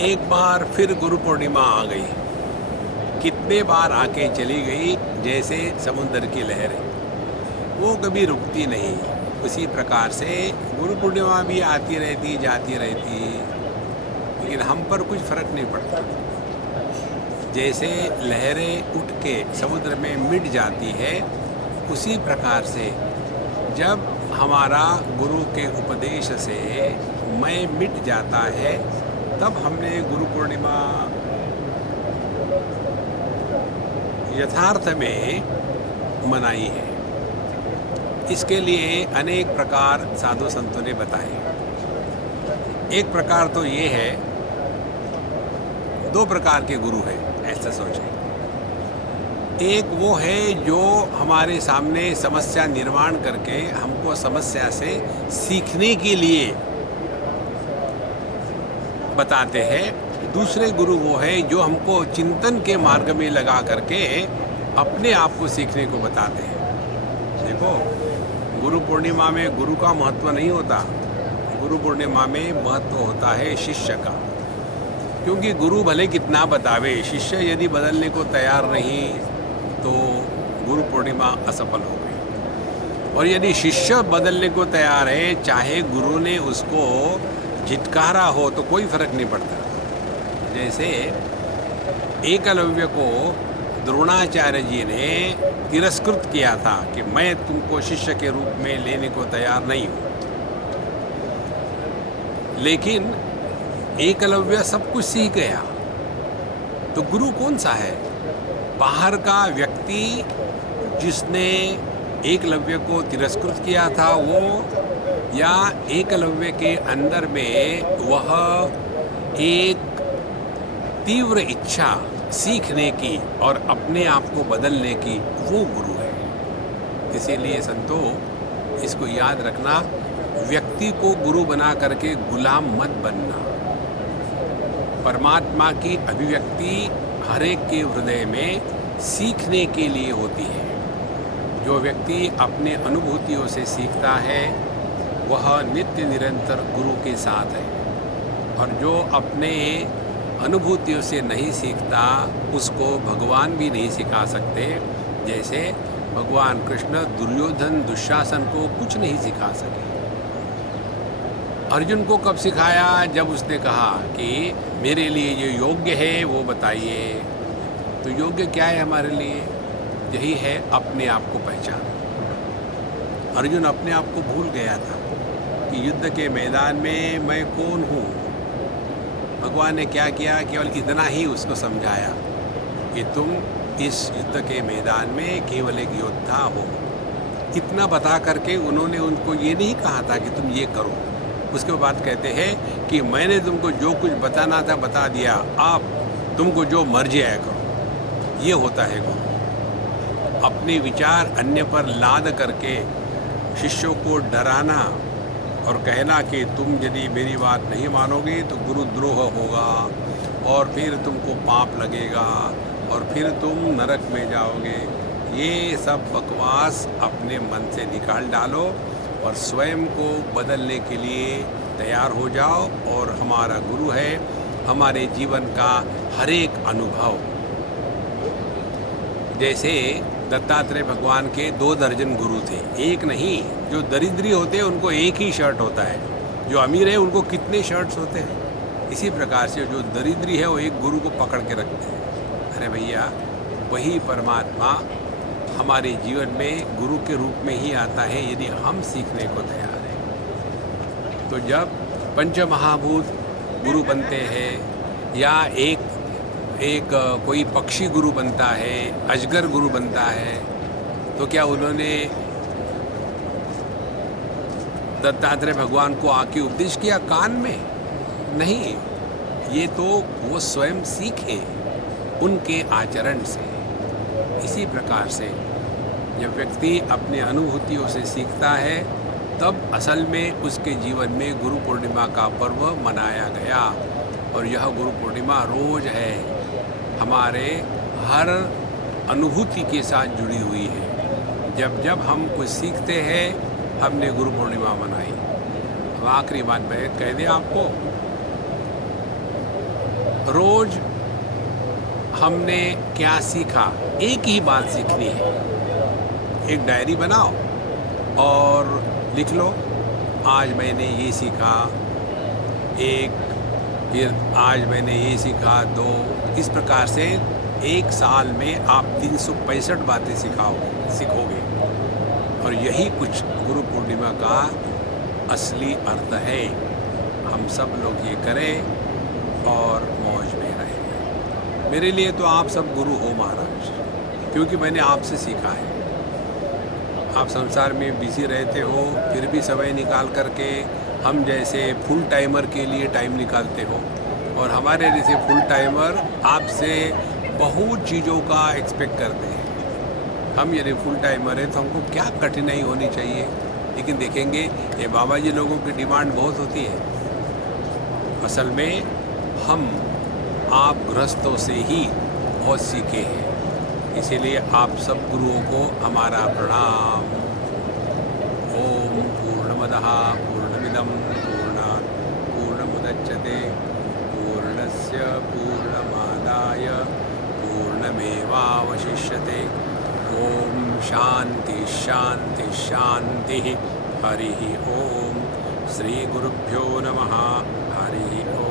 एक बार फिर गुरु पूर्णिमा आ गई। कितने बार आके चली गई, जैसे समुद्र की लहरें, वो कभी रुकती नहीं। उसी प्रकार से गुरु पूर्णिमा भी आती रहती जाती रहती, लेकिन हम पर कुछ फर्क नहीं पड़ता। जैसे लहरें उठ के समुद्र में मिट जाती है, उसी प्रकार से जब हमारा गुरु के उपदेश से मैं मिट जाता है, तब हमने गुरु पूर्णिमा यथार्थ में मनाई है। इसके लिए अनेक प्रकार साधु संतों ने बताए। एक प्रकार तो ये है, दो प्रकार के गुरु हैं, ऐसा सोचें। एक वो है जो हमारे सामने समस्या निर्माण करके हमको समस्या से सीखने के लिए बताते हैं। दूसरे गुरु वो है जो हमको चिंतन के मार्ग में लगा करके अपने आप को सीखने को बताते हैं। देखो, गुरु पूर्णिमा में गुरु का महत्व नहीं होता, गुरु पूर्णिमा में महत्व होता है शिष्य का। क्योंकि गुरु भले कितना बतावे, शिष्य यदि बदलने को तैयार नहीं तो गुरु पूर्णिमा असफल हो गई। और यदि शिष्य बदलने को तैयार है, चाहे गुरु ने उसको झिटकारा हो तो कोई फर्क नहीं पड़ता। जैसे एकलव्य को द्रोणाचार्य जी ने तिरस्कृत किया था कि मैं तुमको शिष्य के रूप में लेने को तैयार नहीं हूँ, लेकिन एकलव्य सब कुछ सीख गया। तो गुरु कौन सा है? बाहर का व्यक्ति जिसने एकलव्य को तिरस्कृत किया था वो, या एकलव्य के अंदर में वह एक तीव्र इच्छा सीखने की और अपने आप को बदलने की, वो गुरु है। इसीलिए संतो, इसको याद रखना, व्यक्ति को गुरु बना करके गुलाम मत बनना। परमात्मा की अभिव्यक्ति हर एक के हृदय में सीखने के लिए होती है। जो व्यक्ति अपने अनुभूतियों से सीखता है वह नित्य निरंतर गुरु के साथ है, और जो अपने अनुभूतियों से नहीं सीखता उसको भगवान भी नहीं सिखा सकते। जैसे भगवान कृष्ण दुर्योधन दुशासन को कुछ नहीं सिखा सके। अर्जुन को कब सिखाया? जब उसने कहा कि मेरे लिए ये योग्य है वो बताइए। तो योग्य क्या है हमारे लिए? यही है अपने आप को पहचान। अर्जुन अपने आप को भूल गया था कि युद्ध के मैदान में मैं कौन हूँ। भगवान ने क्या किया? केवल इतना ही उसको समझाया कि तुम इस युद्ध के मैदान में केवल एक योद्धा हो। इतना बता करके उन्होंने उनको ये नहीं कहा था कि तुम ये करो। उसके बाद कहते हैं कि मैंने तुमको जो कुछ बताना था बता दिया, आप तुमको जो मर्जी आया करो। ये होता है गुरु। अपने विचार अन्य पर लाद करके शिष्यों को डराना और कहना कि तुम यदि मेरी बात नहीं मानोगे तो गुरुद्रोह होगा और फिर तुमको पाप लगेगा और फिर तुम नरक में जाओगे, ये सब बकवास अपने मन से निकाल डालो और स्वयं को बदलने के लिए तैयार हो जाओ। और हमारा गुरु है हमारे जीवन का हर एक अनुभव। जैसे दत्तात्रेय भगवान के 2 दर्जन गुरु थे, एक नहीं। जो दरिद्री होते हैं उनको एक ही शर्ट होता है, जो अमीर है उनको कितने शर्ट्स होते हैं। इसी प्रकार से जो दरिद्री है वो एक गुरु को पकड़ के रखते हैं। अरे भैया, वही परमात्मा हमारे जीवन में गुरु के रूप में ही आता है यदि हम सीखने को तैयार हैं। तो जब पंचमहाभूत गुरु बनते हैं या एक कोई पक्षी गुरु बनता है, अजगर गुरु बनता है, तो क्या उन्होंने दत्तात्रेय भगवान को आके उपदेश किया कान में? नहीं, ये तो वो स्वयं सीखे उनके आचरण से। इसी प्रकार से जब व्यक्ति अपने अनुभूतियों से सीखता है तब असल में उसके जीवन में गुरु पूर्णिमा का पर्व मनाया गया। और यह गुरु पूर्णिमा रोज है, हमारे हर अनुभूति के साथ जुड़ी हुई है। जब जब हम कुछ सीखते हैं हमने गुरु पूर्णिमा मनाई। अब आखिरी बात मैं कह दें आपको, रोज हमने क्या सीखा, एक ही बात सीखनी है। एक डायरी बनाओ और लिख लो, आज मैंने ये सीखा, एक, फिर आज मैंने ये सीखा, दो। इस प्रकार से एक साल में आप 365 बातें सीखोगे। और यही कुछ गुरु पूर्णिमा का असली अर्थ है। हम सब लोग ये करें और मौज में रहें। मेरे लिए तो आप सब गुरु हो महाराज, क्योंकि मैंने आपसे सीखा है। आप संसार में बिजी रहते हो, फिर भी समय निकाल करके हम जैसे फुल टाइमर के लिए टाइम निकालते हो, और हमारे जैसे फुल टाइमर आपसे बहुत चीज़ों का एक्सपेक्ट करते हैं। हम यदि फुल टाइमर हैं तो हमको क्या कठिनाई होनी चाहिए, लेकिन देखेंगे ये बाबा जी लोगों की डिमांड बहुत होती है। असल में हम आप गृहस्थों से ही बहुत सीखे हैं, इसीलिए आप सब गुरुओं को हमारा प्रणाम। ओम पूर्णमदः पूर्णमिदं पूर्णात् पूर्णमुदच्यते पूर्णस्य पूर्णमादाय पूर्णमेवावशिष्यते। ओम शांति शांति शांति। हरि ओम। श्री गुरुभ्यो नमः। हरि ओम।